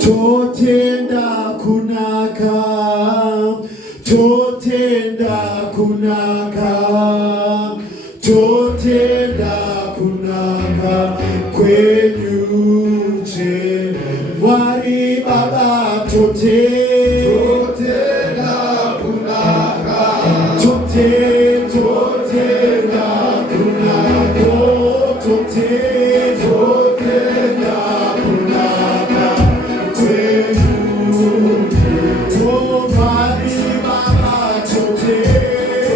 Totenda kunaka, totenda kunaka, totenda kunaka kwenyu je wari baba totenda kunaka, totenda kunaka, totenda kunaka kwenyu oh wari baba totenda kunaka,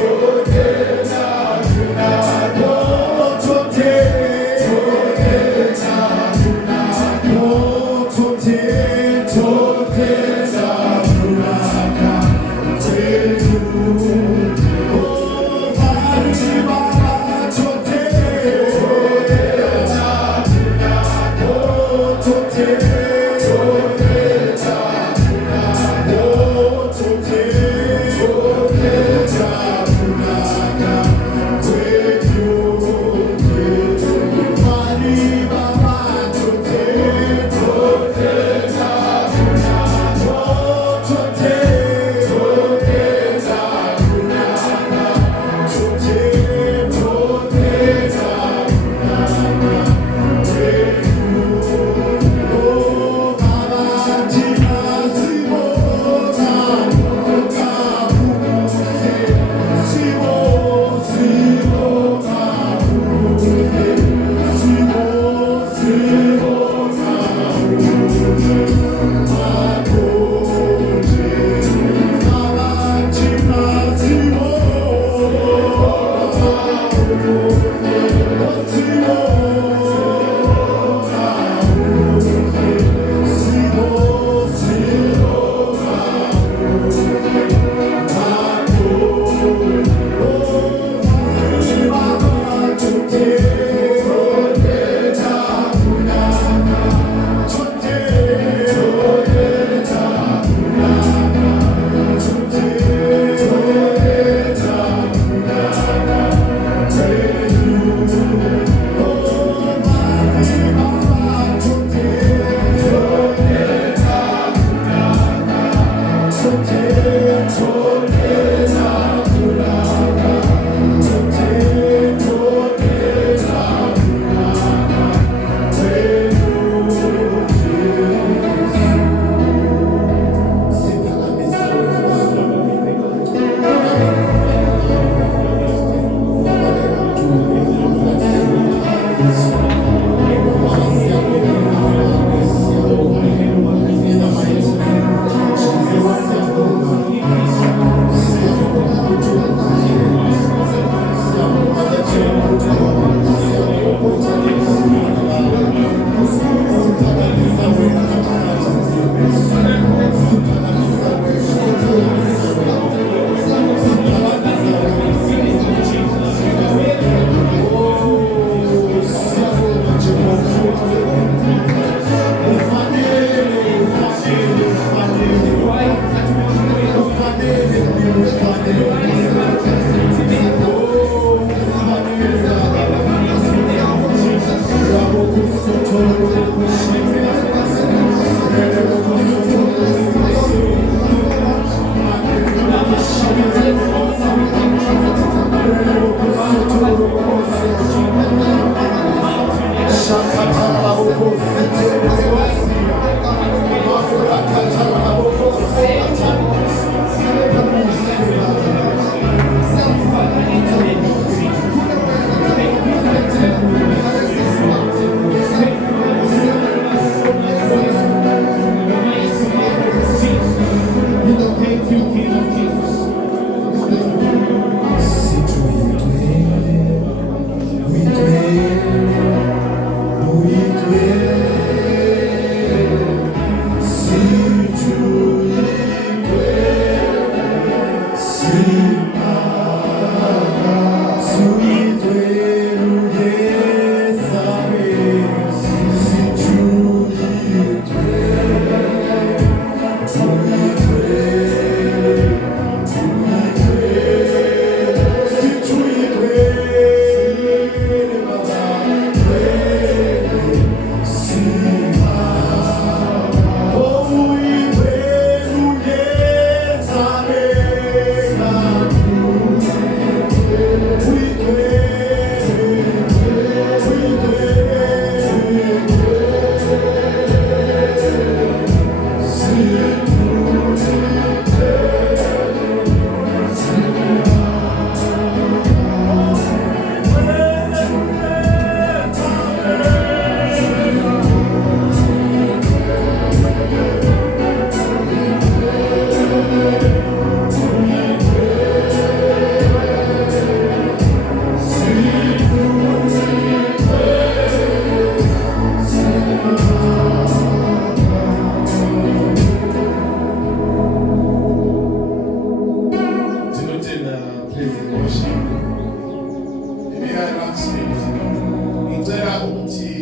totenda devotion. Ngicela ukuthi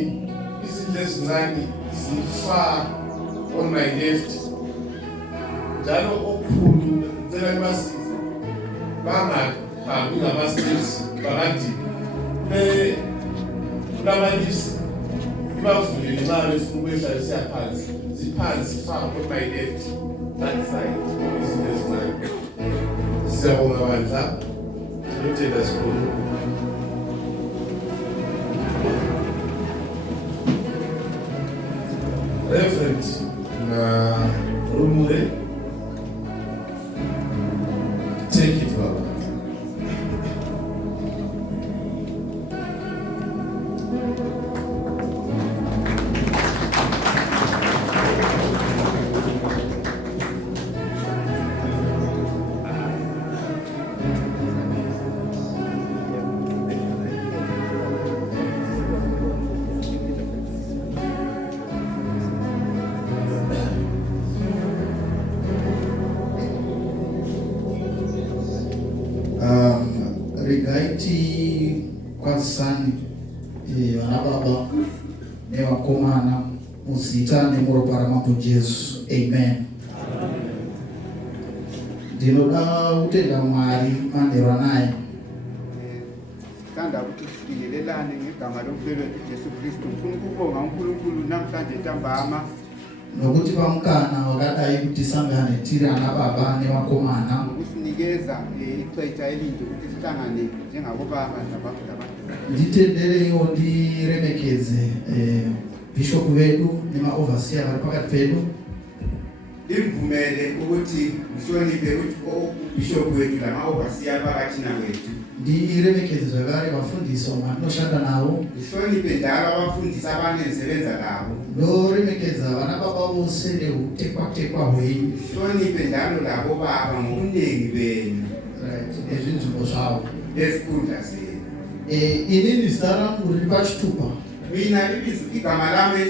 izinto ezincane zifa on my left. Njalo okukhulu ngicela kubasiza bangahambi ngama-steps bangathi kulama-lifts ibavulele nxa befuna ukwehla besiya phansi. Ziphansi far on my left, that side. Izinto ezincane. Siyabonga bandla. Sinotenda sikhulu. Reverend na Rumure, take it, Baba. Regaiti kwasani vana baba nevakomana muzita nemuropa ramambo Jesu. Amen. Ndinoda kutenda Mwari manheru anaye. Tanda kuti tifinyelelane ngegama lomfelo wethu Jesu Kristu. Mfuna ukubonga uNkulunkulu namhlanje ntambama nokuti pamukana wakadai kuti sangane tiri ana baba nevakomana nokusinikeza ixesha elinje ukuthi sihlangane njengabobaba nabantu. Nditendereyo ndiremekedze bishop vedu nemaoverseer vari pakati pedu. Ndimvumele ukuthi mhloniphe ubishop wethu namaoverseer pakati nawethu. Ndiremekedze zvakare vafundisi vandinoshanda navo. Ndihloniphe njalo abafundisi abanensebenza nabo. Ndoremekedza vana baba vose neutekwa-tekwa hwenyu. Ndihloniphe njalo labo baba ngobunengi benu. Nezvinzvimbo zvavo nezikhundla zenu. Inini zita rangu riri pachitupa. Mina igama lami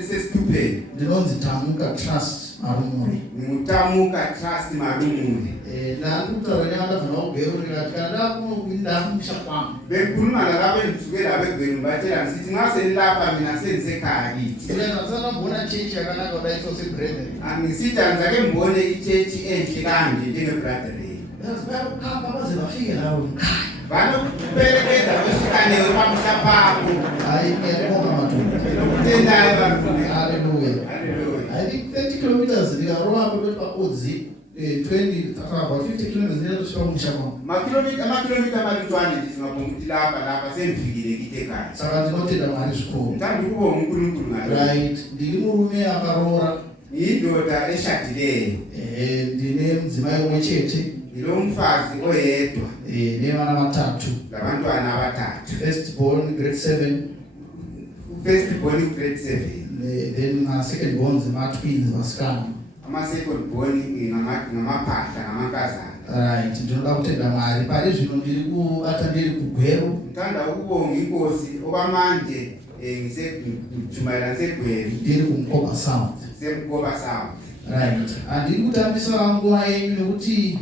esesitupeni. Ndinonzi Tamuka Trust Marumuri. Ngutamuka Trust Marumuri. Ndakutaura nevandavhana vaugero ndikati kana ndakumusha kwangu. Bekhuluma nalabo endisukela begwenu batshela ngisithi nxa senilapha mina sendisekhaya kithi. Ndisandabona chechi yakanaka kudai sosebrethren. Angisithi andizake mbone ichechi enhle kanje njengebrethren. Bayakukamba baze bafike lawo mkhaya. Vanokuperekeza vesvikanewe pamusha pako. Hayi, ngiyabonga madoda. Tendai vanhu. Hallelujah. I think 30 kilometers ndikarowa paodzi 20 about 50 kilometers ndinotosvika kumusha kwangu. Makilomita matutwane ndisingabomuti lapha sendifikile kitekaya. Saka ndinotenda Mwari zvikuru. Ndandikubonga uNkulunkulu ngalo. Right, ndiri murume akaroora. Indoda eshadileyo. Ndine mudzimai umwe chete. Ndilomfazi oyedwa. Nevana vatatu. Labantwana abathathu. First born grade 7. First born grade 7. Then second born zima-twins vasikana. Ama-second born ngamaphahla ngamankazana. Right, ndinoda kutenda Mwari. Pari zvino ndiri kuvata ndiri kugwero. Ndithanda ukubonga inkosi okwamanje ngijumayelana segwero. Ndiri kuMkoba South. Semkoba South. Right, handiri kutambisa nguva yenyu nekuti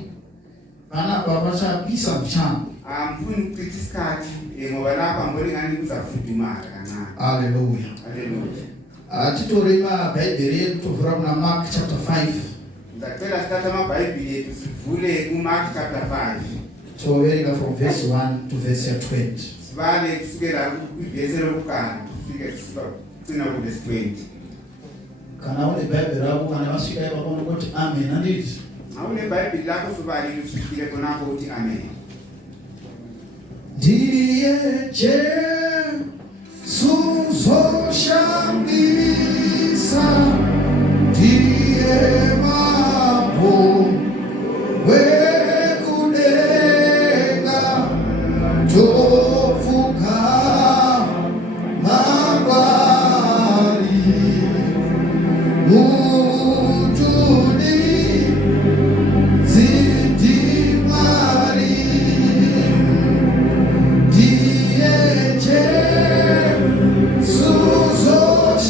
vana baba vachapisa muchango. Amfuni ukuchitha isikhathi ngoba lapha mbone ngani kuzafudumala kancane. Hallelujah. Hallelujah. Titore mabhaibheri edu tovhura kuna Mark chapter 5. Ndacela sithatha amabhayibhili ethu sivule kuMark chapter 5. Toverenga from verse 1 to verse 20. Sibale kusukela kwivesi lokuqala kufike sicina kuverse 20. Kana une bhaibheri rako kana vasvika ipapo unoti amen handiti. Awune bhayibhili lakho sibalile usifikile khonapho uthi amen. Ndiye Jesu zoshambisa, ndiye mambo wekudenga, tofuka mangwari mutuni zindimari. Jesu zoshambisa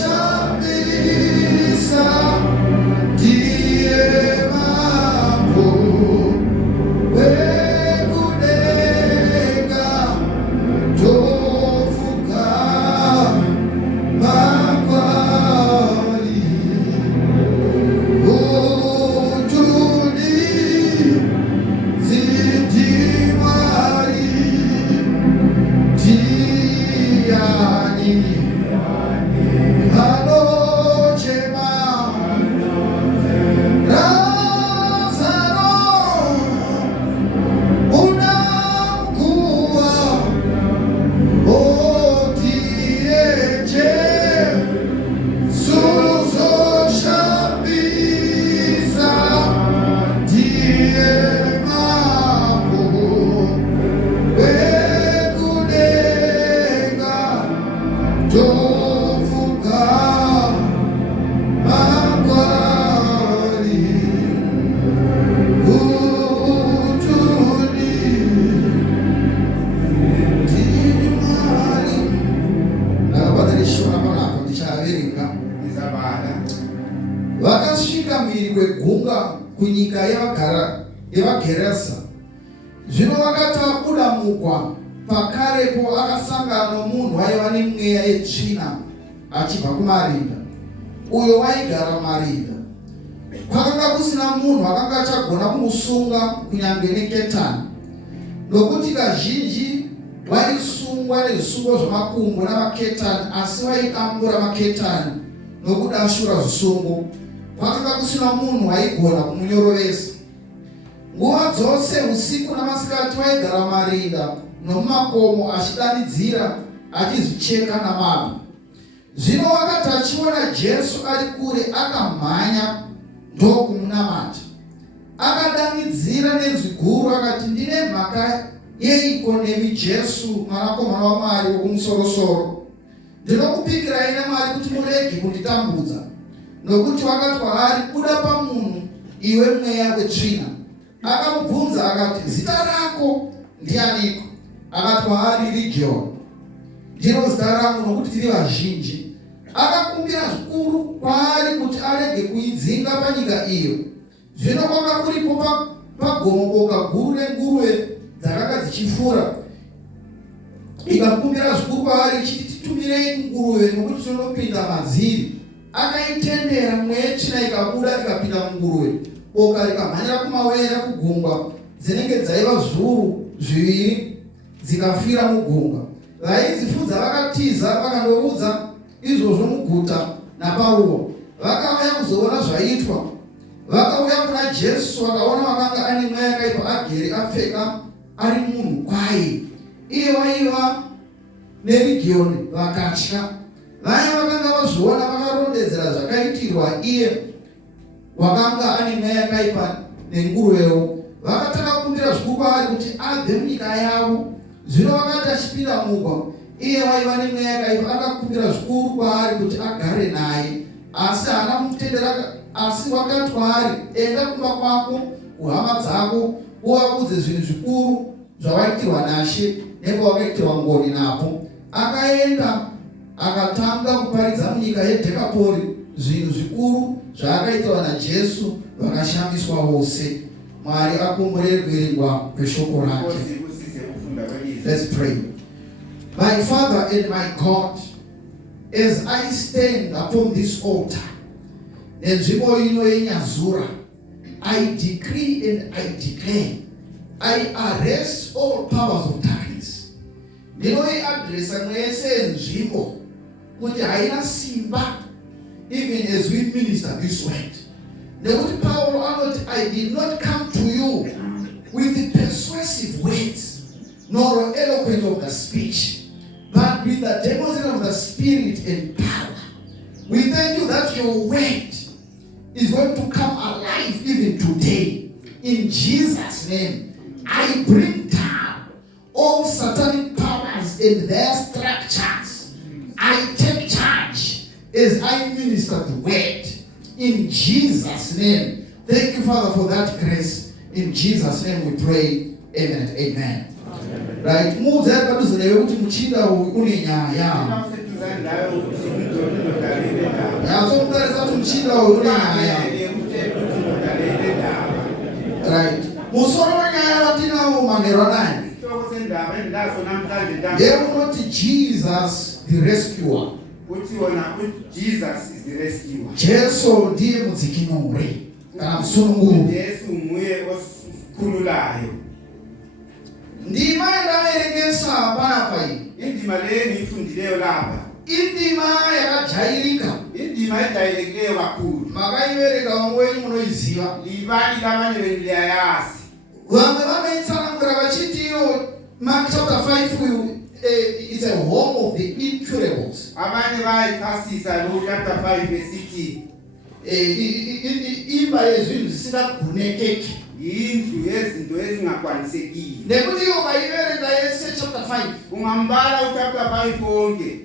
rwegungwa kunyika yevagerasa. Zvino vakati vabuda mugwa, pakarepo akasangana nomunhu waiva nemweya yetsvina achibva kumarinda, uyo waigara marinda. Kwakanga kusina munhu akanga achagona kumusunga kunyange neketani, nokuti kazhinji waisungwa nezvisungo zvamakumbo namaketani, asi waidambura maketani nokudashura zvisungo. Kwakanga kusina munhu waigona kumunyorovesa. Nguva dzose usiku namasikati waigara marinda nomumakomo achidanidzira achizvicheka namabwe. Zvino wakati achiona Jesu ari kure, akamhanya ndokumunamata. Akadanidzira nenzwi guru akati, ndine mhaka yeiko nemi Jesu, mwanakomana waMwari wokumusoro-soro? Ndinokupikirai naMwari kuti murege kunditambudza. Nokuti wakati kwaari, buda pamunhu, iwe mweya wetsvina. Akamubvunza akati, zita rako ndianiko? Akati kwaari, Legion. Ndiro zita rangu, nokuti tiri vazhinji. Akakumbira zvikuru kwaari kuti arege kuidzinga panyika iyo. Zvino kwanga kuripo pagomo boka guru renguruve dzakanga dzichifura. Ikakumbira zvikuru kwaari ichiti, titumirei nguruve nokuti tinopinda madziri. Akaitendera, mweya yetsvina ikabuda ikapinda munguruve. Boka rikamhanyira kumawera kugungwa dzinenge dzaiva zviuru zviviri, dzikafira mugungwa. Vaidzifudza vakatiza vakandoudza izvozvo muguta naparuwa. Vakauya kuzoona zvaitwa. Vakauya kuna Jesu, vakaona vakanga ane mweya yakaipa agere apfeka ari munhu kwaye. Iye waiva neRegioni, vakatya. Vaya vakanga vazviona vakarondedzera zvakaitirwa iye wakanga ane mweya yakaipa nenguruvewo. Vakataka kukumbira zvikuru kwaari kuti abve munyika yavo. Zvino vakati achipinda mugwa, iye waiva nemweya yakaipa akakumbira zvikuru kwaari kuti agare naye, asi haana kumutendera. Asi wakati kwaari, enda kumba kwako, kuhama dzako, uvabudze zvinhu zvikuru zvawaitirwa naShe nepawakaitirwa ngoni napo. Akaenda akatanga kuparidza munyika yeDhekapori zvinhu zvikuru zvaakaitirwa naJesu, vakashamiswa vose. Mwari akomborere kuverengwa kweshoko rake. Let's pray. My Father and my God, as I stand upon this altar, nenzvimbo ino yenyazura, I decree and I declare, I arrest all powers of darkness. Ndinoiadresa mwese nzvimbo kuti haina simba, even as we minister this word. Nekuti Paulo anoti, I did not come to you with the persuasive words, nor eloquent of the speech, but with the demonstration of the Spirit and power. We thank you that your word is going to come alive even today. In Jesus' name, I bring down all satanic powers and their structures. I take charge as I minister the word. In Jesus' name. Thank you, Father, for that grace. In Jesus' name we pray. Amen and amen. Right, mudza padhuze newe kuti muchinda uyu une nyaya. Yasomutarisa kuti muchinda uyu une nyaya. Right, musoro wenyaya watinawo manheru anaya ndeunoti Jesus the rescuer. Jesus is the rescuer. Jesu ndiye mudzikinuri kana musununguri. Jesu muye okhululayo. Ndima ndaverengesa panapa iyi, indima leyo niyifundileyo lapha, indima yakajairika, indima ejayirekileyo kakhulu. Makaiverenga vamwe venyu munoiziva. Livani lavanye venyu liyayazi. Vamwe vanoitsanangura vachiti iyo Mark chapter 5 is a home of the incurables. Abanye vayichasisa lo chapter 5 verse 6. Imba yezvinhu zvisingagonekeki. Yindlu yezinto ezingakwanisekile. Nekuti iyo ukaiverenga yese chapter 5. Ungambala chapter 5 wonke.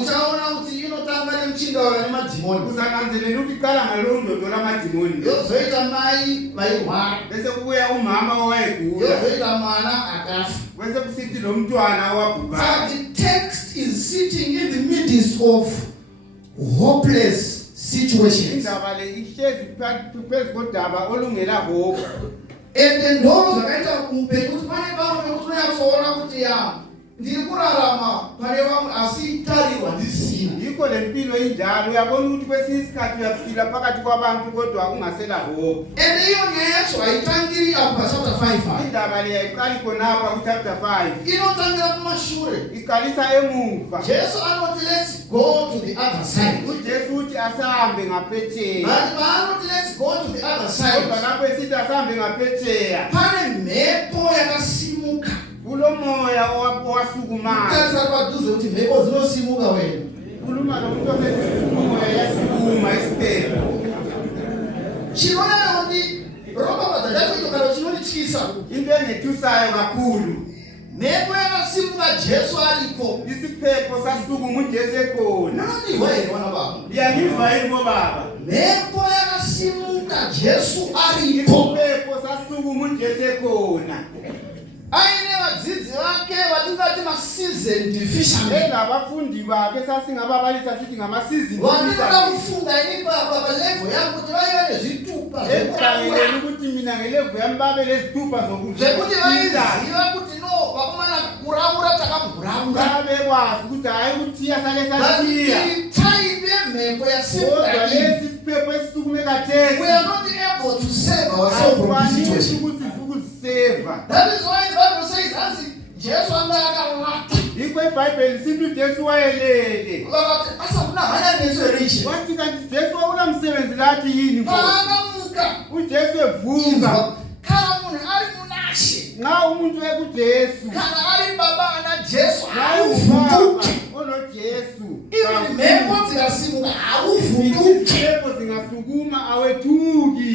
Uchaona kuti inotanga nemuchinda wava nemadhimoni. Usananzelela ukuthi qala ngalondodo lamadhimoni. Yozoita mai vairwara. Bese kubuya umama owayegula. Yozoita mwana akafa. Bese kusithi lo mntwana owabhubha. So the text is sitting in the midst of hopeless situations. indaba le ihlezi phezu kodaba olungela hope. And those zakaita kuupenyu kuti pane pamwe pekuti unoyasoona kuti ya ndiri kurarama pane vamwe asi tarirwa ndisina. Yikho le mpilo injalo uyabona ukuthi kwesinye isikhathi uyaphila phakathi kwabantu kodwa akungasela hope. And iyo nyaya yacho haitangiri apo chapter 5. Indaba le ayiqali khonapha ku chapter 5. Inotangira kumashure. Iqalisa emuva. Jesu anoti let's go to the other side. uJesu uthi asahambe ngaphetsheya. But anoti let's go to the other side. Kodwa lapho esithi asahambe ngaphetsheya Pane mhepo yakasimuka. kulo moya owasukumayo. Kazi paduze kuti mhepo dzinosimuka wena. Khuluma nomuntu omoya yasukuma isitepe. Chinoona kuti roba badadacho kana chinonityisa. Into engethusayo kakhulu. Mhepo yakasimuka Jesu ariko. Isiphepho sasukuma uJesu ekhona. Nani wewe wana baba? Liyangizwa yini baba? Mhepo yakasimuka Jesu ariko. Isiphepho sasukuma uJesu ekhona. Aine vadzidzi vake vatingati ma-seasoned fishermen. Abafundi bakhe sasingababalisa sithi ngama-seasoned Vandinoda kufunga ini baba palevel yangu kuti vaiva nezvitupa ekayeleni ukuthi mina ngelevu yami babe lezitupa zvekuti vaiziva kuti no vakomana kuraura takaguraura. babekwazi ukuthi hayi ukuthiya sake sathiya Type yemhepo yasimuka kodwa ini. lesi siphepo esisukume kathesi We are not able to save ourselves from this situation. ukuthi sikuseva. That is why the Bible says, "Hansi Jesu anga akalata." Yikho iBhayibheli sithi uJesu wayelele. Vakati asakuna hanya nesoration. Wathi kanti Jesu wawunamsebenzi lathi yini mfo? Paakamuka. uJesu evuka. Kana munhu ari munashe. Nxa umuntu ekuJesu Kana ari baba ana Jesu awuvuma awuvuki. onoJesu. Even mhepo dzikasimuka awuvuki. Iziphepho zingasukuma awethuki.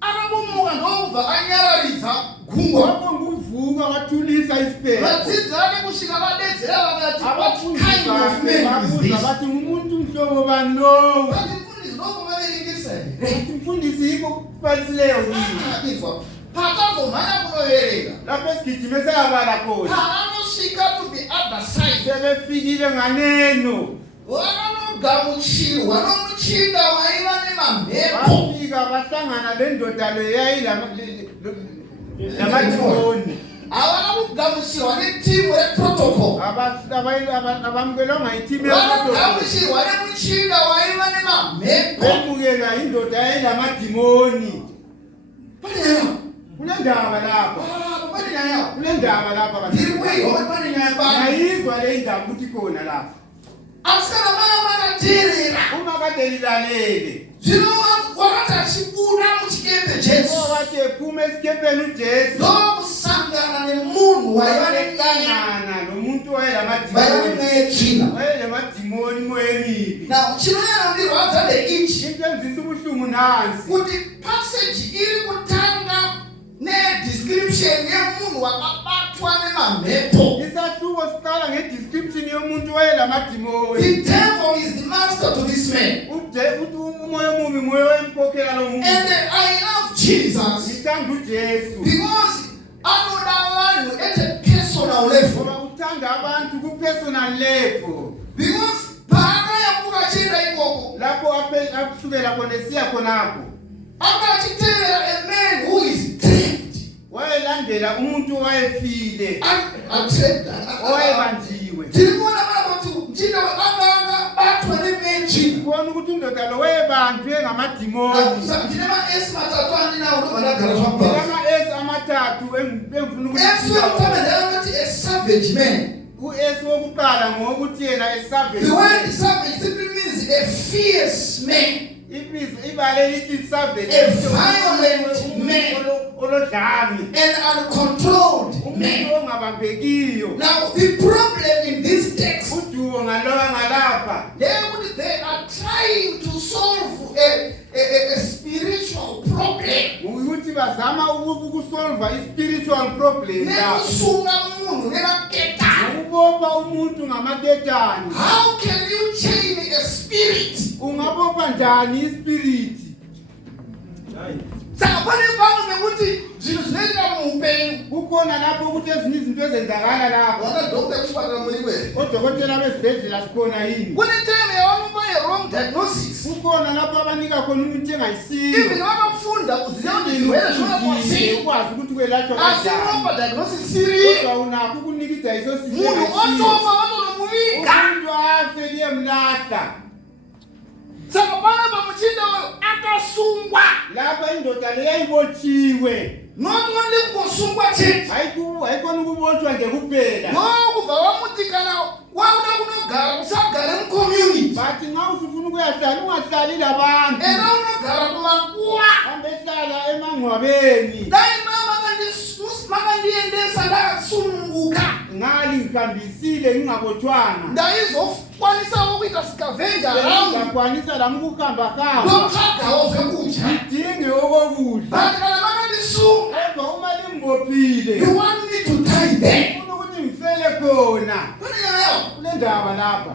Akabumuka ndobva anyararidza gungwa. Lapho nguvuka wathulisa isiphepho. Vadzidzi vake kusvika vadedzera vakati, "What Abafundi kind of bakhe man is babuza this?" bathi umuntu mhlobo bani lowo? Vati mfundisi noko vaverekesa here. Bathi mfundisi yikho kubalisileyo yini? Akizwa. Pakazomhanya kunovereka. Lapho esigijime sayabala khona. Paanosvika to the other side. Sebefikile nganeno. Vakanogamuchirwa nomuchinda waiva nemamhepo. Bafika bahlangana lendoda le yayilamadimoni. Havana kugamuchirwa netimu reprotocol. Abamukelwanga yitimu Vanogamuchirwa nemuchinda waiva nemamhepo. bemukelwa indoda yayilamadimoni. Pane nyaya. Kule ndaba lapha. Pane nyaya. Kule ndaba lapha. Ndiri kuyiona pane nyaya bani. Ngayizwa le ndaba ukuthi khona lapha. Asana makateerera. Uma kade lilalele. Zvino wakati achibuda muchikepe Jesu. Wathi ephuma esikepeni uJesu. Ndokusangana nemunhu waiva nenyaya. Wahlangana nomuntu Vaiva wayelamadimoni. nemetsvina. Wayelamadimoni moya emibi. Now, chinonyanya ndirwadza ndeichi. Into enzisa ubuhlungu nansi. Kuti passage iri kutanga nedescription yemunhu wakabatwa nemamhepo. Isahluko siqala ngedescription yomuntu wayelamadimoni. The devil is the master to this man. Uthi umoya omubi moya wemkhokhela lo muntu. And I love Jesus Ngithanda uJesu. because anoda vanhu at a personal level. Ngoba uthanda abantu ku-personal level. Because paakayamuka achienda ikoko, Lapho akusukela khona esiya khonapho. akachitevera a man who is trapped. Wayelandela umuntu owayefile. Owayebanjiwe. Tiri kuona mana kuti mchinda akanga batwa nemenchi. Kubona ukuthi undoda lo wayebanjwe ngamadimoni. Ndine ma-S matatu andinawo ndovanagara zvakubva. Ama-S amathathu engifuna S yokutanga ndayangati a savage man. U-S wokuqala ngowokuthi yena esavage. The word savage simply means a fierce man. Ibale lithi savage. A violent man. Olodlami. An uncontrolled Umuntu man. ongabambekiyo. Now the problem in this text, Udubo ngaloya ngalapha. they are trying to solve a spiritual problem. Ukuthi bazama ukusolva i-spiritual problem lapho. Nekusunga munhu nemaketani. Ukubopha umuntu ngamaketani. How can you chain a spirit? Ungabopha njani ispirit? Saka pane vanhu nekuti zvinhu zvinoitika muupenyu. Kukhona lapho ukuthi ezinye izinto ezenzakala lapho. Vana dhokota kuchipatara muri kwere. Odokotela bezibhedlela sikhona yini? Kune time yawanuba wrong diagnosis. Kukhona lapho abanika khona umuthi engayisiyo. Even wabafunda kuzileyo ndizwele zona kwasi. Ukwazi ukuthi kwelatshwa Asiroba diagnosis siri. kodwa unakho ukunikida iso sifo. Munhu otofa vanonomuvika. Umuntu afe liyemlahla. Saka bana bamuchinda akasungwa. Lapha indoda le yayibotshiwe. Not only kusungwa cheti. Hayikhona ukubotshwa nje kuphela. No kuva wamutikana wauda kunogara usagara mucommunity. Bathi nxa usufuna ukuyahlala ungahlali labantu. Ena unogara kumakuwa. Hambe hlala emangcwabeni. Dai mama makandiendesa ndakasununguka. Ngali ngihambisile ngingabotshwanga. Ndayizokwanisa ukuita scavenger around. Ngakwanisa lami ukuhamba Ngokuxhagawo zvekudya. ngidinge okokudla. But kana makandisunga. Kodwa uma limbophile You want me to die there? ufuna ukuthi ngifele khona Kuneyayo. kule ndaba lapha.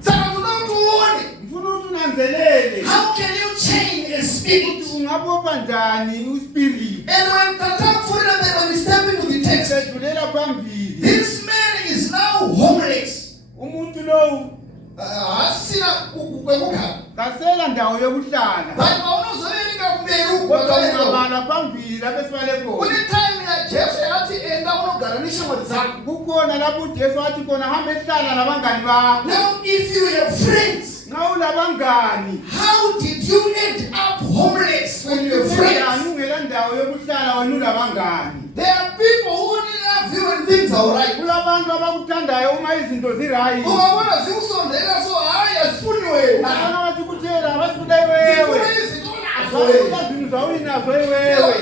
Saka kunokuthi uone. Ngifuna ukuthi unanzelele How can you change a spirit? ukuthi ungabopha njani uspirit. And when the time for it, when we step into the text, Sedlulela phambili. this man is now homeless. Umuntu lowu Asina kwekugara. kasela ndawo yokuhlala. But mawunozoverenga kumberi Kodwa ukubakaleyo. ungabala phambili lapho esibale khona. Kune time ya Jesu yathi enda unogara neshamwari zakho. Kukhona lapho uJesu wathi khona hamba ehlala nabangani bakho. Now if you have friends, Nxa ulabangani how did you end up homeless when you have friends? ungela ndawo yokuhlala wena ulabangani. There are people who only love you when things are alright. Kulabantu abakuthandayo uma izinto zirayi. Ungabona zikusondela so hayi asifuni wena. Abana bathi kuthela abasifuna wewe. Zifuna izinto unazo wena. Abazini zawinazo wewe.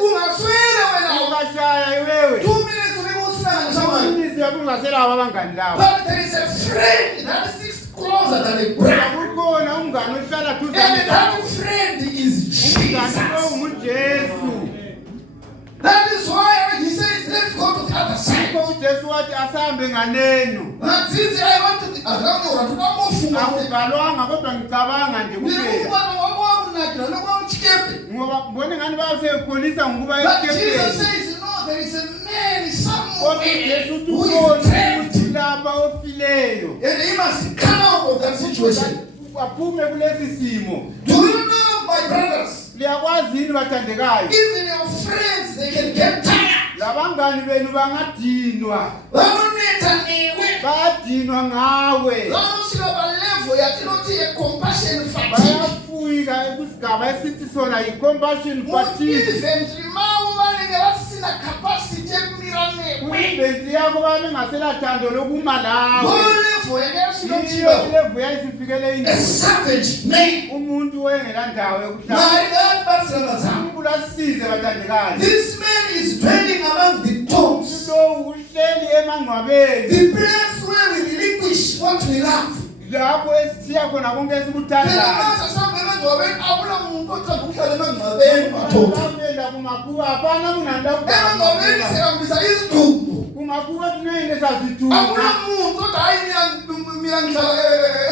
Ungaswela wena. Ukashaya wewe. 2 minutes ubekusana somebody. Umnisi yakungasela abangani labo. But there is a friend that sits closer than a brother. Kukhona umngane ohlala And duzane that nawe. friend is Umngane lo Jesus. nguJesu. That is why he says, let's go to the other side. Kho uJesu wathi asambe nganeno. Ngathi I want to akanyora tukamofunga. Akubhalwanga kodwa ngicabanga nje kuphela. Ngikubona wakwamnakila nokwamchikepe. Ngoba mbone ngani bayasekholisa ngokuba But Jesus esikepeni. says, no, there is a man Kodwa somewhere uJesu who ukhona is trapped. ukuthi lapha ofileyo. And he must come out of that situation. Aphume kulesi simo. Do you know, my brothers, Liyakwazi yini bathandekayo? even your friends, they can get tired. Labangani benu bangadinwa. Vanoneta newe. Bayadinwa ngawe. Vanosvika palevel yatinoti yecompassion fatigue. Bayafika ekusigaba esithi sona yi-compassion fatigue. Muinventory mavo vanenge vasina capacity yekumira newe. Kwinventory yakho babengasela thando lokuma lawe. Level yakasvika Iyo kuchiva. ilevu yayizifikele A indoda. savage man. Umuntu wengela ndawo yokuhlala. Mwari ngavabatsirana zavo. Umuntu asize bathandekayo. This man is dwelling among the tombs. Lo uhleli emangcwabeni. The place where we relinquish what we love. Lapho esithiya khona konke esikuthandayo. Phela sasamba emangcwabeni akula muntu othanda ukuhlala emangcwabeni mathongo. Lapenda kumakuwa hapana kunanda Emangcwabeni sihambisa isidumbu. kumakuwa tunayinde sazithuka. Akula muntu othi hayi mina ngihlala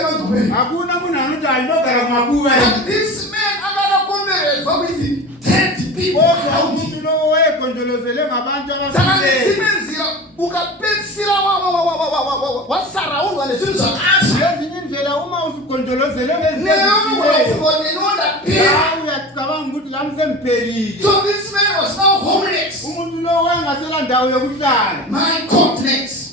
emangcwabeni. Hakuna munhu anoti andogara kumakuwa. But this man akakakomberezwa with 30 people Kodwa around him. umuntu lo wayegonjolozele ngabantu Saka abafileyo. ngesimenzira ukapedzisira wasaraundwa nezvinhu zvakasha. Ngezinye indlela uma usigonjolozele ngezinto Neyo ezifileyo. unogona inondapera. La uyacabanga ukuthi lami sengiphelile. So this man was now homeless. Umuntu lo wayengasela ndawo yokuhlala. My goodness.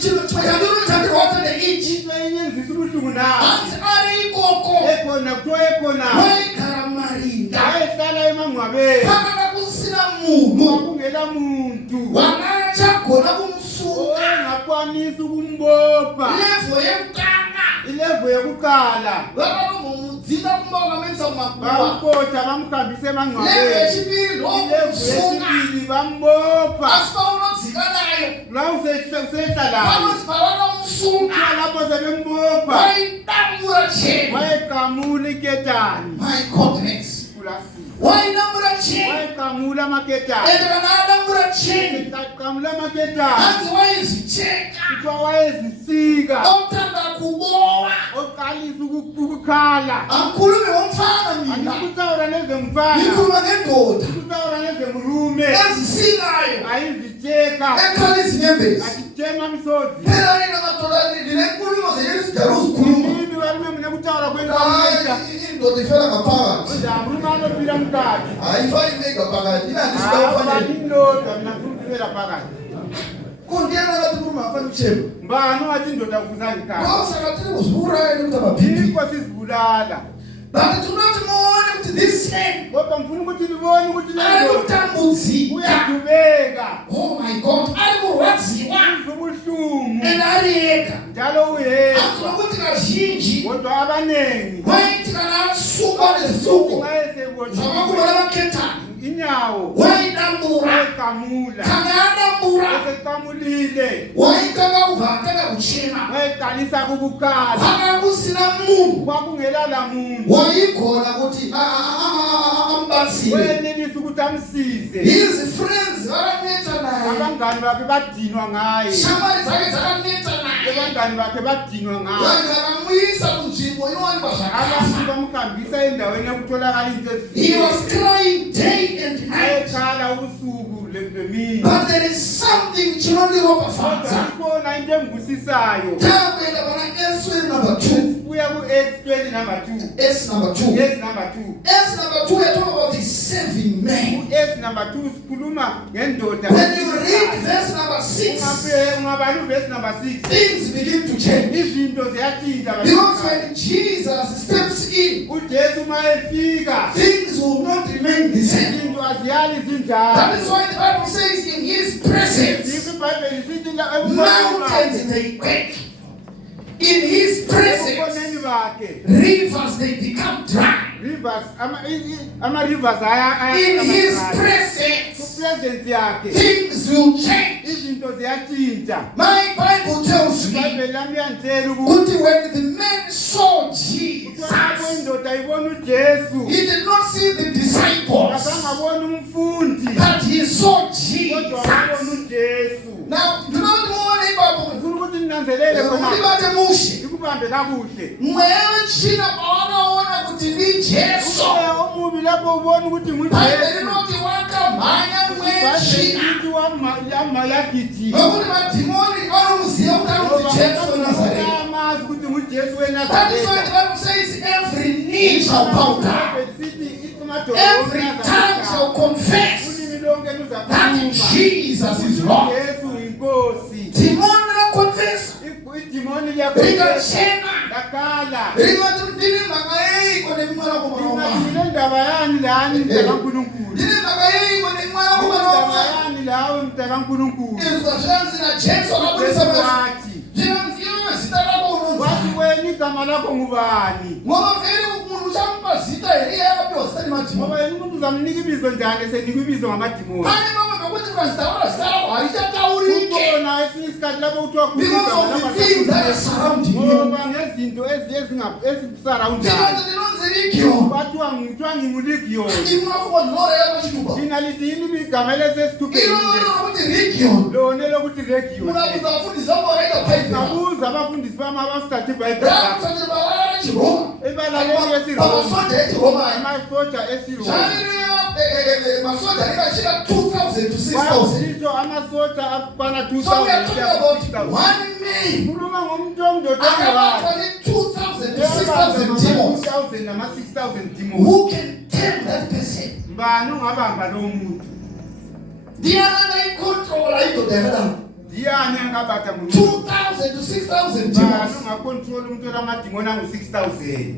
Chimwe chandiri chandirwadzane ichi. Into enyenzisa ubuhlungu nawe. Hanzi ari ikoko. Ekhona kuthiwa ekhona. Waigara marinda. Wayehlala emangcwabeni. Pakanga kusina munhu. Kwakungela muntu. Wangachagona kumsunga. Ongakwanisi ukumbopha. Level yekutanga. Ilevu yokuqala. Vakanomudzina kumbakamisa kumakuwa. Bamkotha bamhambise Level emangcwabeni. yechipiri Ilevu ndokumsunga. yesibili bambopha. Asi paunodzika nayo. La usehla layo. Vanoti pavakamusunga. Lapho sebembopha. Waidambura cheni. Wayeqamula iketani. My goodness. Kulasini. Waidambura cheni. Wayeqamula amaketani. And vakadambura cheni. Qamula amaketani. Hanzi waizicheka. Kuthiwa wayezisika. Othanda kubowa. Oqalisa ukukhala. Angikhulumi ngomfana mina. Angikuthawula nezemfana. Ngikhuluma ngendoda. Ngikuthawula nezemrume. Ezisikayo. Ayizithe achiteka ekhali izinyembezi achitema misodzi phela nina madoda ndinenkulumo zeyesu dala uzikhuluma mimi varume mune kutaura kwenda indoda ifela ngaphakathi murume anopira mukati ayifani mega phakathi inandisikafanele indoda mina kurikufera pakati kondiyana kati murume afani uchema mbano ati ndoda kufuzanyikati osaka tiri kuziurayeni kuti amabhibi iko sizibulala but tinoti muone kuti this man kodwa mfuna ukuthi nibone ukuthi ari nendoda kutambudzika uyadubeka oh my god ari kurwadziwa ubuhlungu and ari ega njalo uyedwa azwa kuti kazhinji kodwa abanengi waiti kana asungwa nezuko ngayesebotshwa zvakakubara maketani inyawo waidambura wayekamula kana adambura esekamulile waitanga kubva atanga kuchema wayeqalisa kubukala panga kusina munhu kwakungelala muntu waigona kuti amubatsire wenelisa ukuthi amsize his friends vakaneta naye abangani bakhe badinwa ngaye shamwari dzake dzakaneta naye abangani bakhe badinwa ngaye vanhu vakamuyisa kunzvimbo inowanikwa zvakafa abantu bamuhambisa endaweni ekutholakala into he was crying day and night ayekhala ubusuku lemini but there is something chinondiropafadza ikhona into emvusisayo takuenda pana esweri number 2 kuya ku-Acts 20 number 2 s number 2 yes number 2 s number 2 we talk about the saving man u-Acts number 2 sikhuluma ngendoda when you read verse number 6 ungabali uvesi number 6 things begin to change izinto ziyatshintsha because when Jesus steps in ujesu uma efika things will not remain the same. izinto aziyali That zinjalo is why the Bible says in his presence yikho ibhayibheli sithi mountains they quake. In his presence ebuboneni bakhe rivers they become dry. rivers ama-rivers In his presence kupresence yakhe things will change. izinto ziyatshintsha My Bible tells me ibhayibheli lami yantshela that when the man saw Jesus, ukuthi indoda ibona ujesu he did not see the disciples, akangaboni umfundi but he saw kodwa Jesus. wabona ujesu Now, do not worry about ngifuna ukuthi ninanzelele khona ulibate mushe. ikubambe kakuhle Mwewe china paonaona kuti ni Jesu. umoya omubi lapho ubona ukuthi Bhaibheli ngujesu rinoti wakamhanya mwewe china. ibhayibheli yama yagijima Nokuti madhimoni vanomuziva kuti anonzi Jesu weNazareti. amazi ukuthi ngujesu That is why wenazareta the Bible says every knee shall bow down. Every tongue shall confess ulimi lonke that luzakhuluma Jesus is Lord. Yesu inkosi Dhimoni rinokonfesa, idimoni rikachena, lakhala rinoti ndine mhaka yeiko nemwanakomana waMwari. ngile ndaba yani lani mtakankulunkulu Ndine mhaka yeiko nemwanakomana ndaba waMwari. yani lawe mtakankulunkulu Izwi zvanzi naJesu akabudisa Yesu mazwi. wathi Zvinonzi iwe zita rako unonzi. wathi wena igama lakho ngubani Ngoba vele munhu uchamupa zita here iye akapiwa zita nemadhimoni. ngoba yena umuntu uzamnika ibizo njani esenika ibizo ngamadimoni Pane mamwe pekuti ukazitaura zita rako harichataurike. kukhona esinye isikhathi lapho kuthiwa Because of the things that are surrounding you. ngoba ngezinto ezisaraundana Ndinonzi Legion. kuthiwa nginguligiyoni Imunafuka nhore yamachituba. thina lithi yini igama lesesithupeni Inoona kuti Legion. lone lokuthi legiyoni Munakuza afundisa amaweka Bible. ngabuza abafundisi bami abasithathe ibhayibheli Rakutsvakira balala rechiroma. ebalaleli esiroma Pamasoja echiroma. amasoja esiroma Zvaireva masoja ringasvika 2,000 to 6,000. wasito amasoja akwana So we are talking about 2000 one man. khuluma ngomuntu omdodeni Akabatwa wakhe ne 2,000 to 6,000 demons. 2000 nama-6000 demons Who can tame that person? mbani ongabamba lowo muntu Ndiani angaikontrola indoda yakadaro? ndiyani angabata muntu 2,000 to 6,000 mbani demons. ungakontroli umuntu olamadimoni angu-6000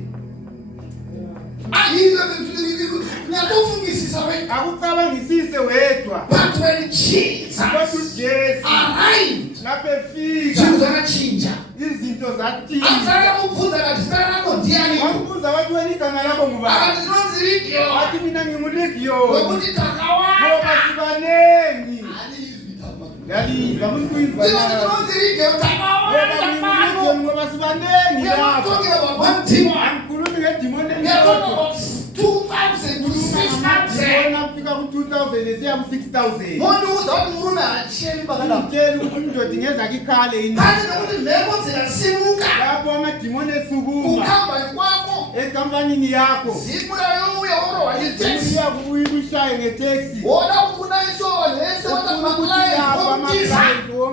Ngiyatofungisisa wena. akucabangisise wedwa But when Jesus kodwa ujesu arrived, lapho efika zvinhu zvakachinja. izinto zatshintsha Akatamubvunza akati zita rako ndiani? wambuza wathi wena igama lakho ngubani Akati ndinonzi Legion. wathi mina nginguligiyoni Nokuti ngoba takawanda. sibanengi Alizwi tama. yalizwa musikuizwa Ndinonzi Legion takawanda. ngoba sibanengi We are not lapha talking about one demon. angikhulumi ngedimoni We are talking elilodwa about 2,000 to 6,000. afika ku-2000 esiya ku-6000 Muntu uza kuti murume haachemi pakadaro. mtsheli ukuthi umdodi ngeza kikhale ini Kani nokuti mhepo dzikasimuka lapho amadimoni esukuma kukambani kwako, enkampanini yakho zimu rayouya worohwa netaxi. uya kubuya kushaye ngeteksi Woda kuti kuna iso vanhu vese vata ufuna ukuthi maclients lapho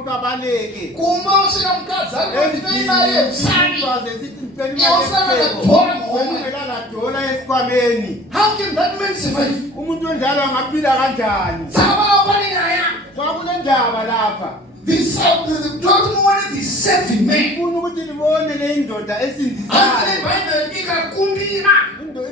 ukabaleke kuma usika mkazana kuti imali yemsani dola esikwameni. How can that man survive? Umuntu onjalo angaphila kanjani? Sabala pani naya. Kwakunendaba lapha. This don't want this saving man. Ufuna ukuthi libone le indoda esindisayo. Ante Bible ikakumbira.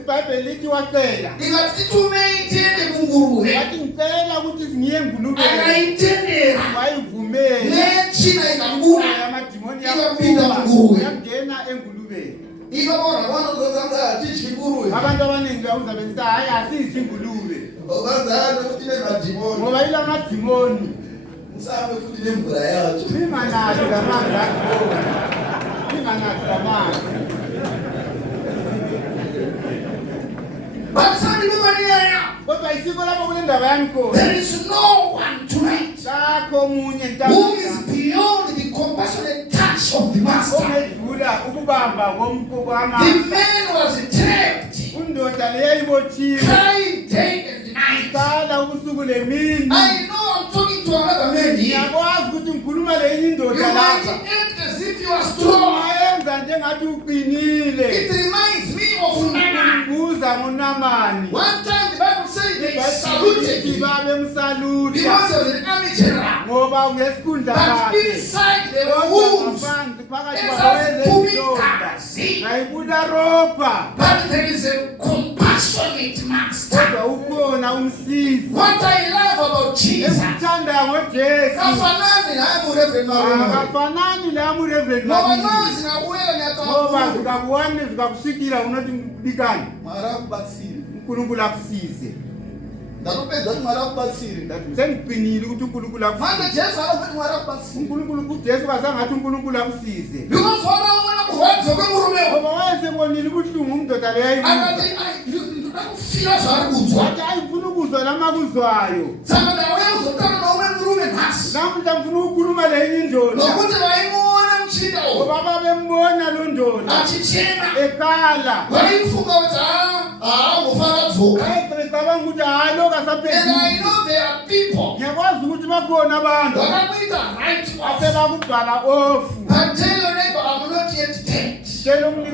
iBhayibheli lithi wacela. Ikatitume itende kunguruwe. Wathi ngicela ukuthi singiye engulubeni. Akaitendera. Wayivumela. Nechina ikambura. Amadimoni Ikapinda kunguruwe. yangena engulubeni. Ikabona wanozozanza chichi kunguruwe. Abantu abaningi bawuza bethi hayi asizwe ingulube. Obazana ukuthi nemadimoni. Ngoba ila amadimoni. Msabe futhi nemvula yacho. Inganazi lamanzi akho. Inganazi lamanzi. Basani bobaniya. Kodwa isiko lapho kule ndaba yami khona. There is no one tonight Sakho omunye who is beyond the compassionate touch of the master. ongedlula ukubamba komkobama. The man was trapped, Undoda leyayibotshiwe. crying day and night. Kala ubusuku lemini. I know I'm talking to another man here. Ngiyakwazi ukuthi ngikhuluma lenye You indoda might lapha. act as if you are strong. Wayenza njengathi uqinile. It reminds me of Nana. Buza ngoNamani. One time the Bible says they saluted him babemsaluta because of an army general. ngoba ngesikhundla But sakhe. inside there were wounds. Ngaphansi phakathi There's kwabo a booming ezilonda. currency. Ngayibuda ropa. But there is a compassionate master. Kodwa ukhona umsizi. What I love about Jesus, Esithanda ngoJesu. kafanani naye mu Reverend Marumo. Akafanani la mu Reverend Ngoba Marumo. nazi ngabuyela Ngoba ngiyathola. zikakuwane zikakusikila unothi ngibikani. Mara kubatsile. uNkulunkulu akusize. Ndakupedza kuti mara kubatsile. Sengiqinile ukuthi uNkulunkulu akusize. Manje Jesu akakuthi mara kubatsile. uNkulunkulu kuJesu kazangathi uNkulunkulu akusize. Because wona ubona kuhwadza kwemurume. Ngoba wayesebonile ubuhlungu umndoda leyayibuza. Akathi ndakufika zvari kudzwa. Wathi ayifuna ukuzwa lamakuzwayo. Saka ndawe uzotana nawe murume nhasi. Namuhla ngifuna ukukhuluma lenye indoda. Nokuti vayimuona mchinda uwo. Ngoba babembona lo ndoda Achichena. ekhala. Vayifunga kuti mufana dzoka. Ayicabanga ukuthi hayi lokho And asaphelile. I know there are people Ngiyakwazi ukuthi bakhona abantu vakamuita right off. asebakubhala ofu. But tell your neighbor, I'm not yet dead. Tshela umnike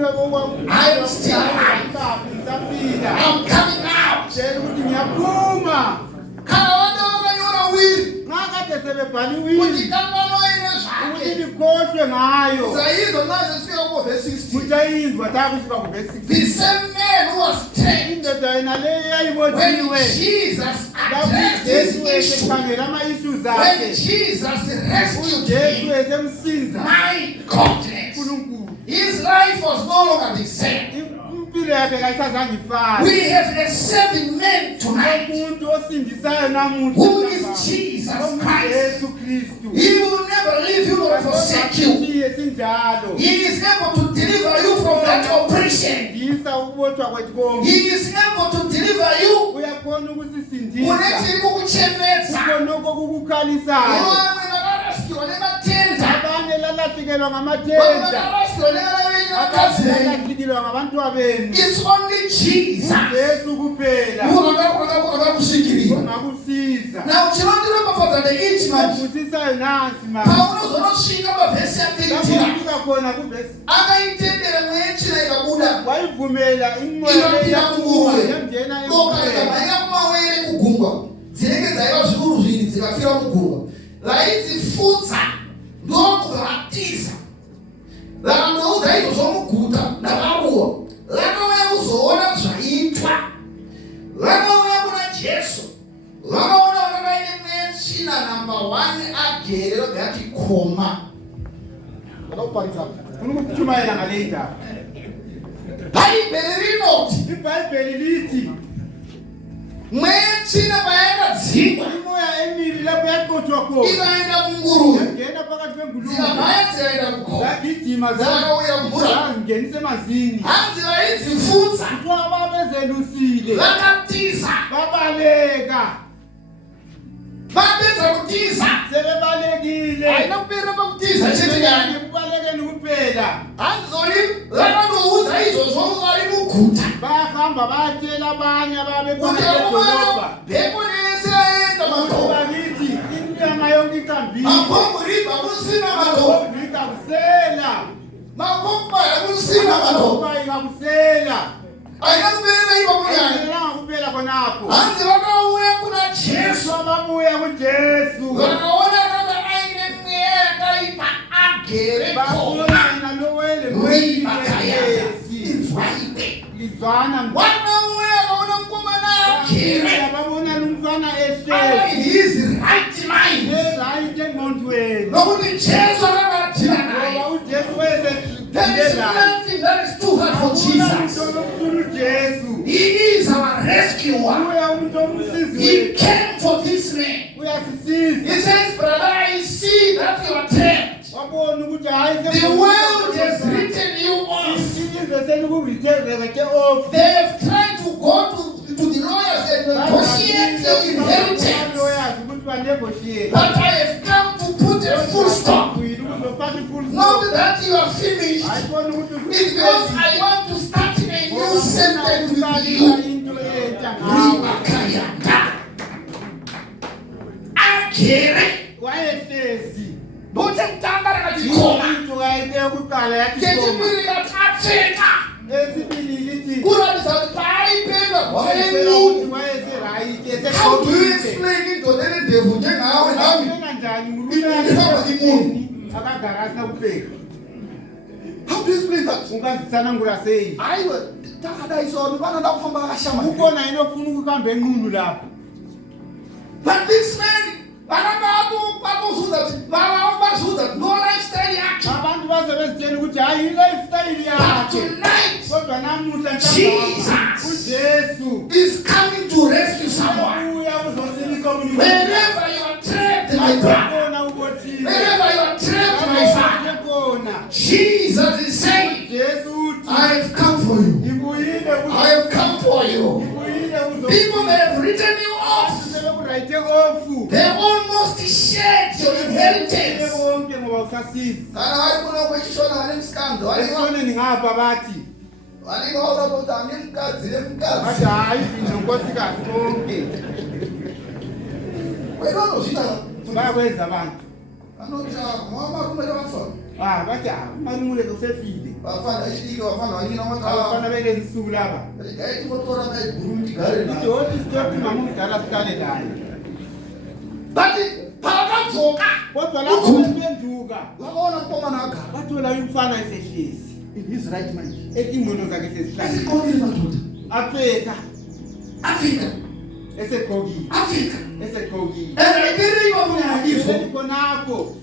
I'm still alive. ngisaphila. I'm coming out. Tshela ukuthi ngiyaphuma. Kana wanda wakanyora wili. Nxa kade sebebhala Kuti iwili kangano ine ukuthi zvake. likhohlwe ngayo. Zayizwa nazo zifika ku verse 16. Ukuthi ayizwa takufika kuvesi 6. The same man who was trapped Indoda yena leyo when eyayibotshiwe. Jesus Lapho addressed uJesu his issue. esekhangela ama-issue When zakhe. Jesus rescued uJesu him. esemsiza. My goodness. uNkulunkulu. His life was no longer the same. Impilo yakhe kayisazange ifane. We have a saving man tonight Umuntu osindisayo namuhla. who is Jesus Christ. Yesu Kristu. He will never leave you nor forsake you. Siye sinjalo. He is able to deliver you from that oppression. Ndisa ukubotshwa kwethu konke. He is able to deliver you. Uyakhona ukusisindisa. Kunethi kukuchemeza. Konoko kukukhalisayo. Wamwe nakarasikiwa nematenda. Abanye lalahlekelwa Wamwe ngamatenda. nakarasikiwa nekalabeni Abanye akazeni. lalahlekelwa ngabantwabenu. It's only Jesus Yesu kuphela who akakushikirira. ongakusiza. Now chilondera mafadza neichi manje. Akusisayo nansi manje. Paulo zonosvika mavhesi Lapho ateitira. kufika khona kuvesi. Akaitendera mwechina ikabuda. Wayivumela imoya Inopinda munguruwe. yangena Boka emkhulu. ikabhaika kumawere kugungwa. Dzinenge dzaiva zvikuru zviri dzikafira mugungwa. Vaidzifudza ndokuratiza. Vakandoudza izvo zvomuguta navaruwa. Vakauya kuzoona zvaitwa. Vakauya kuna Jesu. Vakaona vakavaine mwechina namba 1 agere vakati koma. Vakakuparidza. Ufuna ukuchumayela ngale ndaba. Bhaibheri rinoti iBhayibheli lithi mwechina payakadzikwa imoya emibi lapho yaqothwa khona ikaenda kunguruwe. yangena phakathi kwengulube. Dzikabhaya dzikaenda kugoma. Zagijima Dzakauya mvura. zangenisa emanzini. Hanzi vaidzifudza. Kuthiwa babezelusile. Vakatiza. Babaleka. Vapedza kutiza. Sebebalekile. Haina kupera pakutiza chete yani. Kubalekeni kuphela. Hanzi zori vakandoudza izvozvo vari muguta. Bayahamba bayatshela abanye ababebona Kuti edolobha. akumana mhepo nese yaenda Ukuthi madhova. bakithi inyama yonke iqambe ngabili makhomriba kusina madoda kusela makhomba kusina madoda kusela ayakubela ibabuyani ayilanga kuphela khonapho hanzi vakauya kuna Jesu babuya kuJesu vakaona kanga aine mweya yakaipa agere babona lowele inzwaipe lizwana wanauya akaona mukomana agere babona lumfana his right mind right engqondweni nokuti Jesu akavathina naye ngoba uJesu wese there is nothing that is too hard for Jesus. Jesu He is our rescuer. He came for this man. He says, brother, I see that you are tempted. The world has written you off. They have tried to go to the lawyers and negotiate your inheritance. But I have come to put a full stop. Not that you are finished. It's because I want to start a new sentence with you. Akere. Bote mtanga rakachikoma. Kechipiri katacheka. Kuradisa taipenda kwenu. How do you explain it to the devil? Jengawe nami. Ndikaba imungu. How do you explain that? Ungazitsanangula sei Aiwa, takada isona bana kufamba akashama. ukona inofuna ukuhamba enqunu lapho. But this man, bazuza no lifestyle yakhe. Abantu bazobezitshela ukuthi hayi lifestyle But yakhe. tonight, Kodwa namuhla Jesus uJesu is coming to rescue someone. uya uzosilisa umuntu. Wherever you are trapped, my brother. Kona ubothile. Wherever you are trapped, my father. Kona. Jesus is saying, Jesu uthi I have come for you. ngibuyile I have come for you. ngibuyile People that have written you off, uzokurayite ofu. they almost shed your inheritance. Wonke ngoba usasiza. Kana vari kuno kwechishona vane musikando Esoneni ngapha bathi vanenge vaura kuti ane mukadzi nemukadzi bathi hayi inkosikazi konke kwevanozvita bayakwenza abantu. vanoti marume vafana Bathi marumule usefile. vafana vechidiki vafana vanyina Abafana belezi suku laba. regai timotora maibhuru mutigare Ukuthi nayo hothi stop mama umdala sihlale naye. bati paakadzoka Kodwa lapho bephenduka vakaona mukomana agara bathola umfana esehlezi. in his right mind Etingqondo zakhe sesihlale. asikokile madoda Apfeka afika esegqokile. afika Esegqokile. engaibiriwa munyadiso Khonapho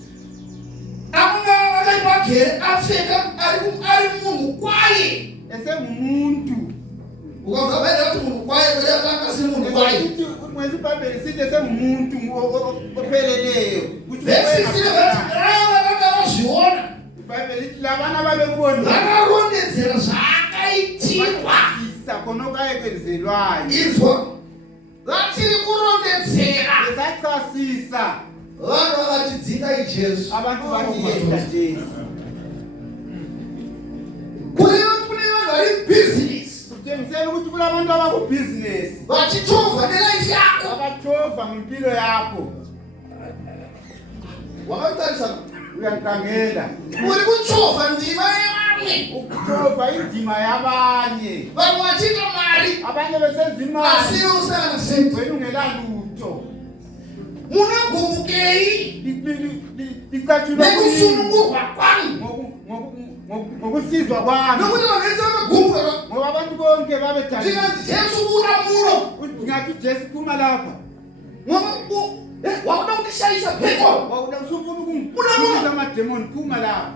akunga akaibagere afika ari munhu kwaye esengumuntu. ukazavaira kuti munhu kwaye kweakanga si munhu kwaye Mwezi Bibheli sithi esengumuntu opheleleyo. vesisile vati ava vanga vazviona iBhayibheli lithi labana babekubona vakarondedzera zvaakaitirwa khona okayekwenzelwayo. izwa vatiri kurondedzera Besachasisa vanhu vakatidzingai Jesu abantu bathi yena Jesu. kune vanhu vari business Kutshengisela ukuthi kulabantu abakubhizinesi vachichovha nelaifi yako abathova ngempilo yakho. wakatarisa Uyangikhangela uri kuchovha ndima yevamwe ukuthova indima yabanye. vamwe vachiita mari Abanye besenza imali asiye usana senti wena ungela lutho. munogumukei Licatshulwa nekusunungurwa kwangu ngokusizwa kwami. nokuti vanhu vese vakagumuka Ngoba abantu bonke babedala. tikanzi Jesu buda muno Ngathi Jesu phuma lapha. wakuda kutishayisa pheko Wawuda usufuna ukungiphulisa amademoni phuma lapha.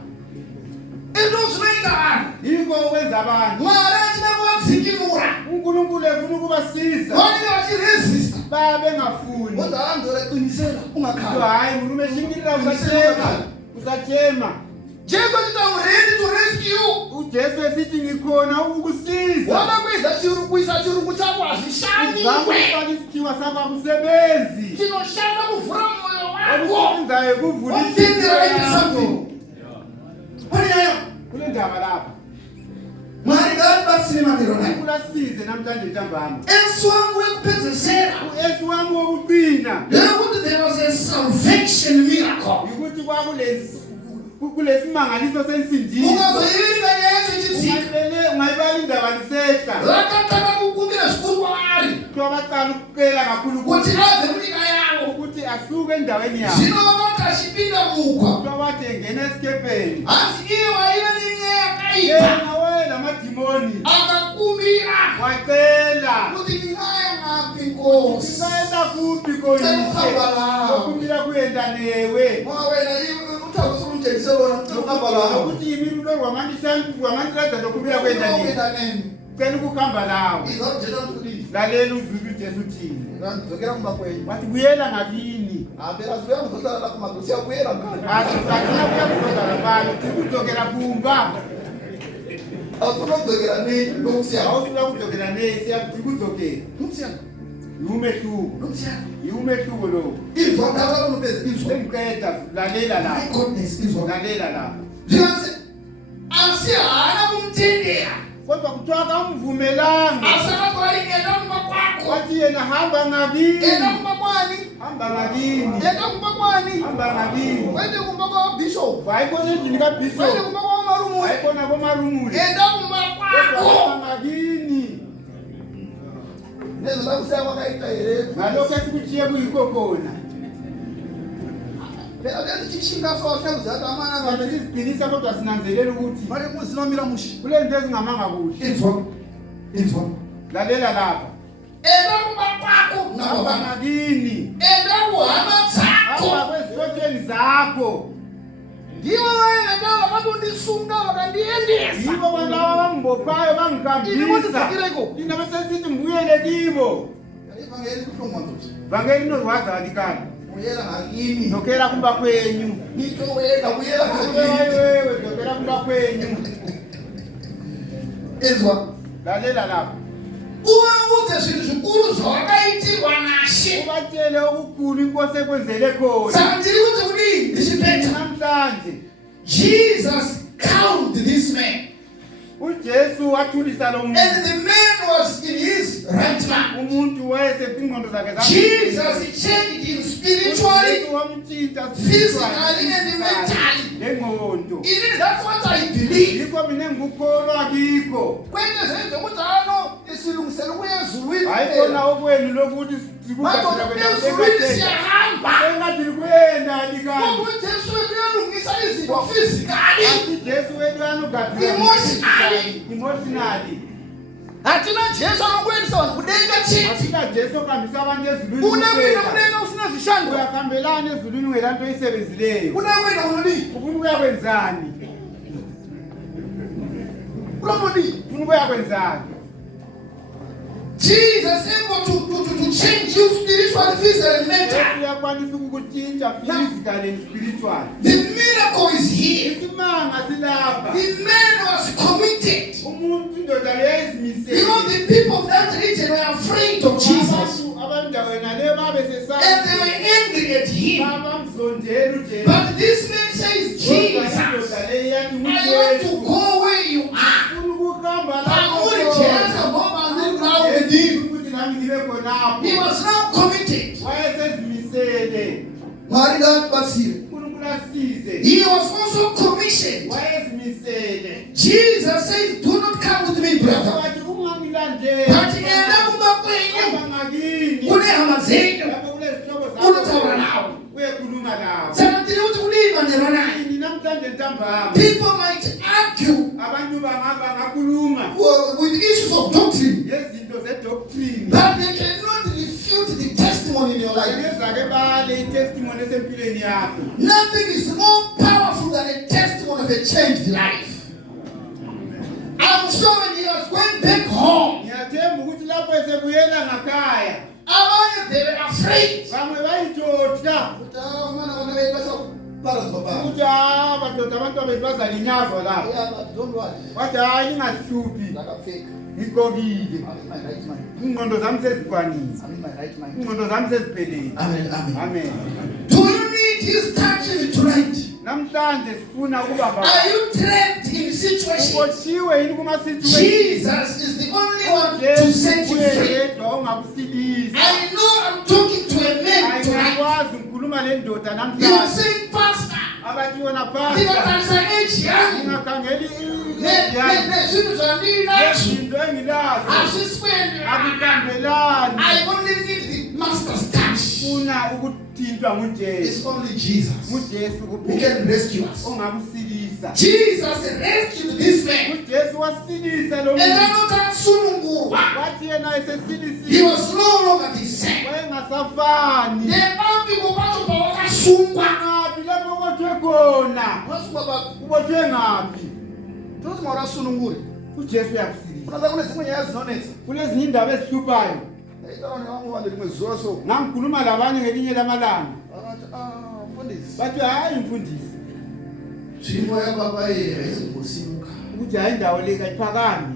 into zvinoita vanhu Yiko okwenza abantu. mwari achida kuvadzikinura uNkulunkulu efuna ukubasiza. vanenge vachiresista Babengafuni. kodwa andoreqinisela ungakhala Hayi murume shingirira usachema. Jesu achiti I'm ready to rescue you uJesu esithi ngikhona ukukusiza. wada kuisa chirungu chako hazvishandi Uzakufaka isikhiwa sakho akusebenzi. chinoshanda kuvhura mwoyo wako Okusebenzayo kuvula watendera ite something pane nyaya kule ndaba lapha. mwari ngatibatsire manero nayo Kulasize namhlanje ntambama. Yesu wangu wekupedzesera uYesu wami wokugcina. ndekuti there was a salvation miracle kulesimangaliso sensindisi Ungazoyilinga nyecho chitsika. ungayibala indaba lisehla Rakataka kukumbira zvikuru kwavari. twabaqala ukukela kakhulu Kuti ave munyika yavo. ukuthi asuke endaweni yabo Zvino vakati achipinda mugwa. twabathi engena esikepeni Asi iye waiva nemweya yakaipa. yena wena amadimoni Akakumbira. wacela Kuti ndingaya ngaphi Nkosi. saenda kuphi Sekuhamba lawo. koyikumbira kuyenda newe Ngoba wena uthakusuka unjengiselona ukuhamba lawo. ukuthi yimi rulo rwamandiradza ndokumbira kuyenda newe Unokwenda nini? cela ukuhamba lawo Izabujeza mtulisi. lalela uzulu Jesu thini Ndizokera kumakwenu. wathi buyela ngakini Phela sibuya kuzohlala lapho madosi siyabuyela ngani. athina kuya kuzodala bani tikudzokera kumba Awufuna ukuzokera nini? Lokusiyana. awusula kudzokera nesiya tikudzokera Lokusiyana. iwumehluko Lokusiyana. iwumehluko lowo Izwa ngaka kunopeza izwa. sengiqeda lalela My lapho goodness izwa. lalela lapho Njengathi asihana kumthendera. kodwa kuthiwa kamvumelanga Asakwaingena kumba kwakho. wathi yena hamba ngakini Enda kumba kwani? hamba ngakini Enda kumba kwani? hamba ngakini Wende kumba kwa bishop. wayibona endlini Wende kabhishop kumba kwa marumu. wayibona komarumule Enda kumba kodwa kwakho. hamba ngakini Nezo lakusaya kwakaita here. ngalokho esikutshiye kuyikho khona Phela lezi chishinga so hlakuzaka amana kanti ngathi. sizibhilisa kodwa sinanzelela ukuthi Manje kuzinomira mushi. kulezinto ezingamanga kuhle Izwa. Izwa. lalela lapha Enda kumba kwakho. hamba Nababa. ngakini Enda kuhamba zakho. hamba kwezithotheni zakho Ndiwo wena ndawo bakundisuka bakandiendesa. yibo kwalawa bangibophayo Ini bangihambisa kuzifakireko. thina bese sithi mbuyele kibo Ivangeli kuhlongwa nje. vangeli nozwaza kalikani Uyela ngakini. dokela kumba kwenyu Ngitho wena uyela ngakini. wewe dokela kumba kwenyu Izwa. lalela lapha Uwabuze zvinhu zvikuru zvawakaitirwa naShe. ubatshele okukhulu inkosi ekwenzele khona Saka ndiri kuti kudii ndichipeta. namhlanje Jesus calmed this man. ujesu wathulisa lo muntu And the man was in his right mind. umuntu wayesekwingqondo zakhe Jesus changed him spiritually, uJesu wamtshintsha physically, and mentally. ngengqondo Indeed, that's what I believe. yikho mina engikukholwa kikho Kwente zenze ukuthi hano isilungiselo kuya ezulwini. ayikona okwenu lokuthi Madoda ezulwini siyahamba. engathi kuyenda likani Ngoba uJesu wethu uyalungisa izinto physically. athi jesu wethu emotionally Hatina Jesu anokuendesa vanhu kudenga chete. asina jesu okuhambisa abantu ezulwini Unekuenda kuphela. kudenga usina zvishando. uyakuhambelani ezulwini ungela nto oyisebenzileyo Unekuenda unodii? ufuna ukuyakwenzani Unodii? ufuna ukuyakwenzani Jesus able to change you spiritually, physically, and jesu mentally. uyakwanisa ukukutshintsha physically and spiritual The miracle is here. isimanga silapha The man was committed. umuntu indoda leyayizimisele Because the people of that region were afraid of Jesus. abantu abandaweni leyo And they were angry at him. babamzondela ujesu But this man says, Jesus, indoda leyo yathi I want to go where you are. ufuna ukuhamba Pamuri Jesu, ngoba ndinawo with him. ukuthi nami ngibe khonapho He was now committed. wayesezimisele Mwari ngatibatsire. unkulunkulu asize He was also commissioned. wayezimisele Jesus says, do not come with me, brother. wathi ungangilandeli But enda kumba kwenyu. hamba ngakini Kune hama zenyu. lapho kulezihlobo Unotaura nawo. uyekhuluma nawo Saka ndiri kuti kudibanirwa naye. ini namhlanje ntambama People might argue abantu bangakhuluma with issues of doctrine, ngezinto zedoctrine but they cannot refute the testimony in your life. ngezake bale itestimony esempilweni yakho Nothing is more powerful than a testimony of a changed life. I'm sure when he was going back home, ngiyathemba ukuthi lapho esebuyela ngakhaya abanye they were afraid. bamwe bayitotha ukuthi madoda abantu abethu bazalinyazwa lapho wathi hayi ningazihluphi ngigqokile ingqondo zami sezikwanile ingqondo zami seziphelele Amen. Amen. amen Do you need his touch tonight? namhlanje sifuna ukuba Are you trapped in situations? ubotshiwe yini kuma-situation Jesus is the only one to set you free. yedwa ongakusilisa I know I'm talking to a man tonight. ayikwazi ngikhuluma le ndoda You namhlanje say, Pastor, abathi wona phasi ndingakanisa age yangu ngingakhangeli nezvinhu zvandinacho izinto engilazo hazviswende. akukambelani I only need the master's touch. funa ukuthintwa nguJesu It's only Jesus nguJesu who kuphela can rescue us. ongakusilisa Jesus rescued this man. uJesu wasilisa lo And muntu then akasunungurwa. wathi yena He esesilisiwe was no longer the same. wayengasafani Nebantu bobathi bawakasungwa. ngaphi lapho ubothwe khona Wasungwa baphi? ubothwe ngaphi Tozi mawarasunungure. uJesu uyakusilisa Unaza kune zimwe nyaya zinonetsa. kulezinye indaba ezihluphayo Ndayitana wangu wande limwe zuwa so. ngangikhuluma labanye ngelinye lamalanga Akathi mfundisi. bathi hayi mfundisi Zwimo yababa ayizingosimuka. ukuthi hayi indawo le kayiphakami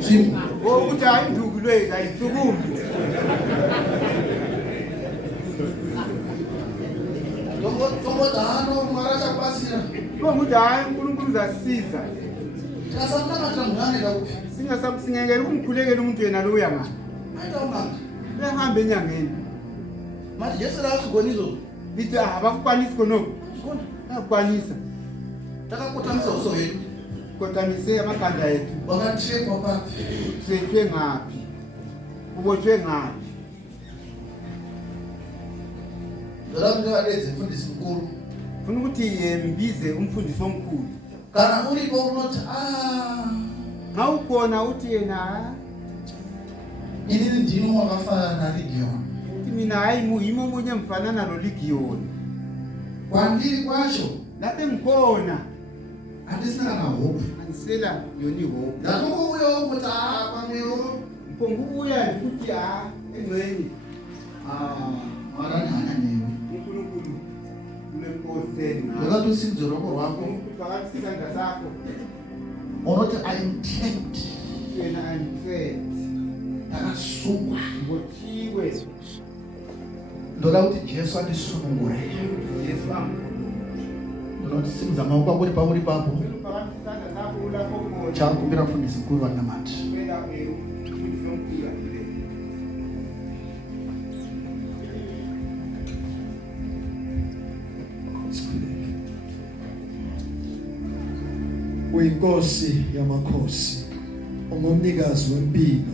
Zwimo. ukuthi hayi induku le kayisukumi Tombo dano mwaracha kwasira. ukuthi hayi uNkulunkulu uzasisiza Tikasamtanga tamngane lapho. singekela ukumkhulekela umuntu yena lo uyangani Ayita unganga. uyahambe enyangeni Manje Jesu la sigonizo. lithi abakukwanisi khonokho ayakukwanisa Takakuthamisa uso wethu. kotamise amakhanda ethu Wakathekwa paphi. sethwe ngaphi ubotshwe ngaphi Ndolamntu alenze mfundisi mkhulu. funa ukuthi mbize umfundisi omkhulu Kana ulipo unothi nxa ukhona uthi yena inini ndino wakafana na Gideon. uthi mina hayi yimi omunye mfanana noligiyoni Kwandili kwacho lapho engikhona andisina na hope. andisela yona ihope Ndakuko uyo ukuthi kwamyo mpongubuya ndikuthi engceni maranyanya newe. uNkulunkulu ulenkosi Ngoba usinzo lokho wakho phakathi isandla sakho unothi I intend yena andifethe akasungwa. ngothiwe Ndola uthi Jesu andisunungure. Yesu wami Ndola simzama ukwakuthi pabuli papo. phakathi isandla sakho ulapho khona Cha kumbira mfundisi mkhulu wa namati. kwela umfundisi omkhulu akule uyinkosi yamakhosi ungumnikazi wempilo